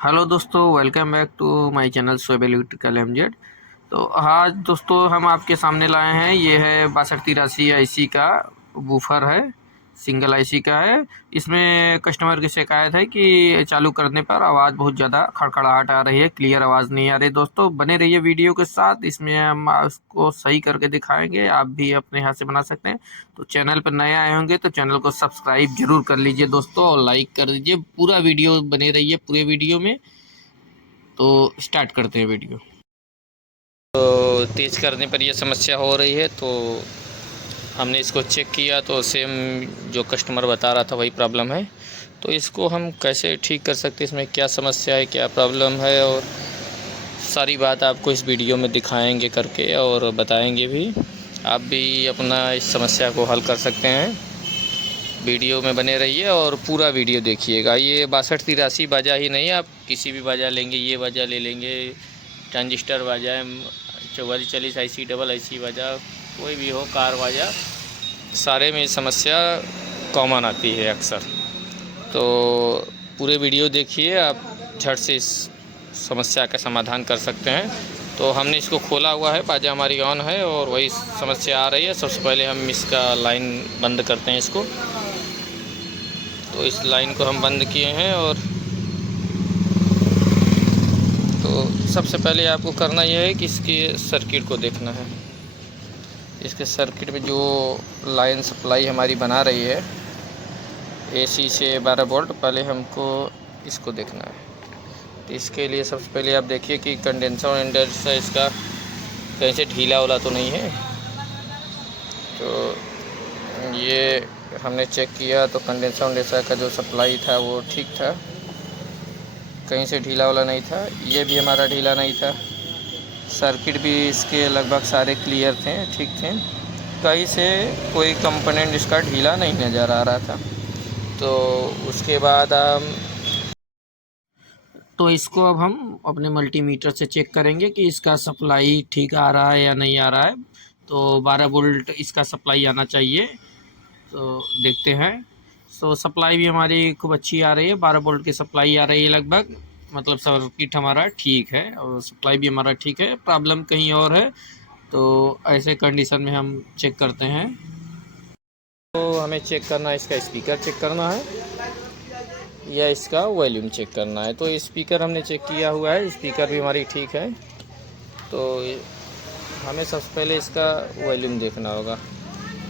Hello दोस्तों, welcome back to my channel Shoaib electrical MZ. तो आज दोस्तों हम आपके सामने लाए हैं, ये है 6283 आईसी का वूफर है, सिंगल आईसी का है। इसमें कस्टमर की शिकायत है कि चालू करने पर आवाज़ बहुत ज़्यादा खड़खड़ाहट आ रही है, क्लियर आवाज़ नहीं आ रही। दोस्तों बने रहिए वीडियो के साथ, इसमें हम उसको सही करके दिखाएंगे, आप भी अपने हाथ से बना सकते हैं। तो चैनल पर नए आए होंगे तो चैनल को सब्सक्राइब जरूर कर लीजिए दोस्तों, और लाइक कर दीजिए। पूरा वीडियो बने रहिए पूरे वीडियो में। तो स्टार्ट करते हैं वीडियो। तो तेज़ करने पर यह समस्या हो रही है, तो हमने इसको चेक किया तो सेम जो कस्टमर बता रहा था वही प्रॉब्लम है। तो इसको हम कैसे ठीक कर सकते हैं, इसमें क्या समस्या है, क्या प्रॉब्लम है, और सारी बात आपको इस वीडियो में दिखाएंगे करके और बताएंगे भी। आप भी अपना इस समस्या को हल कर सकते हैं। वीडियो में बने रहिए और पूरा वीडियो देखिएगा। ये 6283 बाजा ही नहीं, आप किसी भी बाजा लेंगे, ये बाजा ले लेंगे, ट्रांजिस्टर बाजा, 4440 आईसी, डबल आईसी बाजा, कोई भी हो, कार बाजा, सारे में समस्या कॉमन आती है अक्सर। तो पूरे वीडियो देखिए, आप झट से इस समस्या का समाधान कर सकते हैं। तो हमने इसको खोला हुआ है, बाजा हमारी ऑन है और वही समस्या आ रही है। सबसे पहले हम इसका लाइन बंद करते हैं इसको। तो इस लाइन को हम बंद किए हैं, और तो सबसे पहले आपको करना यह है कि इसके सर्किट को देखना है। इसके सर्किट में जो लाइन सप्लाई हमारी बना रही है एसी से 12 वोल्ट, पहले हमको इसको देखना है। तो इसके लिए सबसे पहले आप देखिए कि कंडेंसर इंडेक्स इसका कहीं से ढीला वाला तो नहीं है। तो ये हमने चेक किया तो कंडेंसर इंडेक्स का जो सप्लाई था वो ठीक था, कहीं से ढीला वाला नहीं था। ये भी हमारा ढीला नहीं था। सर्किट भी इसके लगभग सारे क्लियर थे, ठीक थे। कहीं से कोई कंपोनेंट इसका ढीला नहीं नज़र आ रहा था। तो उसके बाद तो इसको अब हम अपने मल्टीमीटर से चेक करेंगे कि इसका सप्लाई ठीक आ रहा है या नहीं आ रहा है। तो 12 वोल्ट इसका सप्लाई आना चाहिए। तो देखते हैं। तो सप्लाई भी हमारी खूब अच्छी आ रही है, 12 वोल्ट की सप्लाई आ रही है लगभग, मतलब सर्किट हमारा ठीक है और सप्लाई भी हमारा ठीक है। प्रॉब्लम कहीं और है, तो ऐसे कंडीशन में हम चेक करते हैं। तो हमें चेक करना है, इसका स्पीकर चेक करना है या इसका वॉल्यूम चेक करना है। तो स्पीकर हमने चेक किया हुआ है, स्पीकर भी हमारी ठीक है। तो हमें सबसे पहले इसका वॉल्यूम देखना होगा,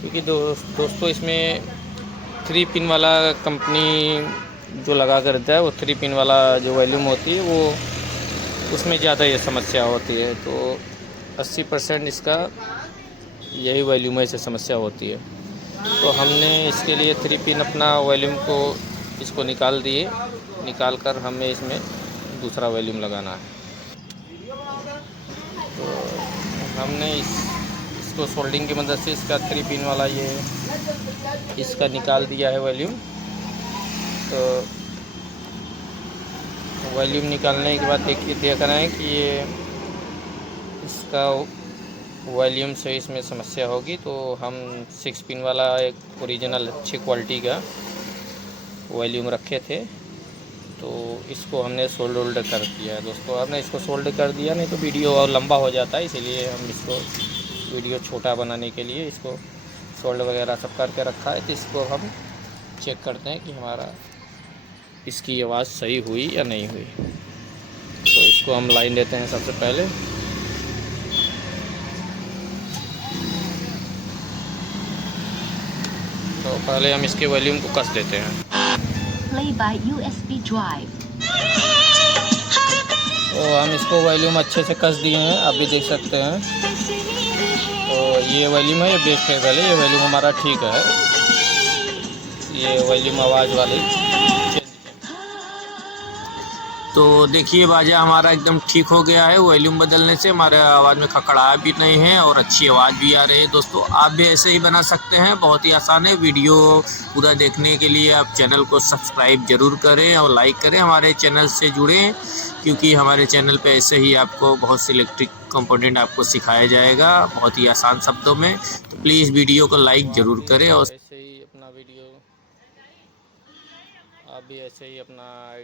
क्योंकि दोस्तों इसमें 3 पिन वाला कंपनी जो लगा कर देता है, वो 3 पिन वाला जो वॉल्यूम होती है वो उसमें ज़्यादा ये समस्या होती है। तो 80% इसका यही वॉल्यूम है, इससे समस्या होती है। तो हमने इसके लिए 3 पिन अपना वॉल्यूम को इसको निकाल दिए, निकाल कर हमें इसमें दूसरा वॉल्यूम लगाना है। तो हमने इसको सोल्डिंग की मदद से इसका 3 पिन वाला ये इसका निकाल दिया है वॉल्यूम। तो वॉल्यूम निकालने के बाद देखिए, देख रहे हैं कि ये इसका वॉल्यूम से इसमें समस्या होगी। तो हम 6 पिन वाला एक ओरिजिनल अच्छी क्वालिटी का वॉल्यूम रखे थे, तो इसको हमने सोल्डर कर दिया है। दोस्तों हमने इसको सोल्डर कर दिया, नहीं तो वीडियो और लंबा हो जाता है, इसीलिए हम इसको वीडियो छोटा बनाने के लिए इसको सोल्डर वगैरह सब करके रखा है। तो इसको हम चेक करते हैं कि हमारा इसकी आवाज़ सही हुई या नहीं हुई। तो इसको हम लाइन देते हैं सबसे पहले। तो पहले हम इसके वॉल्यूम को कस देते हैं। Play by USB drive. तो हम इसको वॉल्यूम अच्छे से कस दिए हैं, आप भी देख सकते हैं। तो ये वॉल्यूम है, ये बेस टेबल है, ये वॉल्यूम हमारा ठीक है। ये वॉल्यूम आवाज़ वाली तो देखिए, बाजा हमारा एकदम ठीक हो गया है। वॉल्यूम बदलने से हमारे आवाज़ में खड़खड़ाहट भी नहीं है और अच्छी आवाज़ भी आ रही है। दोस्तों आप भी ऐसे ही बना सकते हैं, बहुत ही आसान है। वीडियो पूरा देखने के लिए आप चैनल को सब्सक्राइब ज़रूर करें और लाइक करें, हमारे चैनल से जुड़ें, क्योंकि हमारे चैनल पे ऐसे ही आपको बहुत से इलेक्ट्रिक कंपोनेंट आपको सिखाया जाएगा बहुत ही आसान शब्दों में। तो प्लीज़ वीडियो को लाइक ज़रूर करें और ऐसे ही अपना वीडियो आप भी ऐसे ही अपना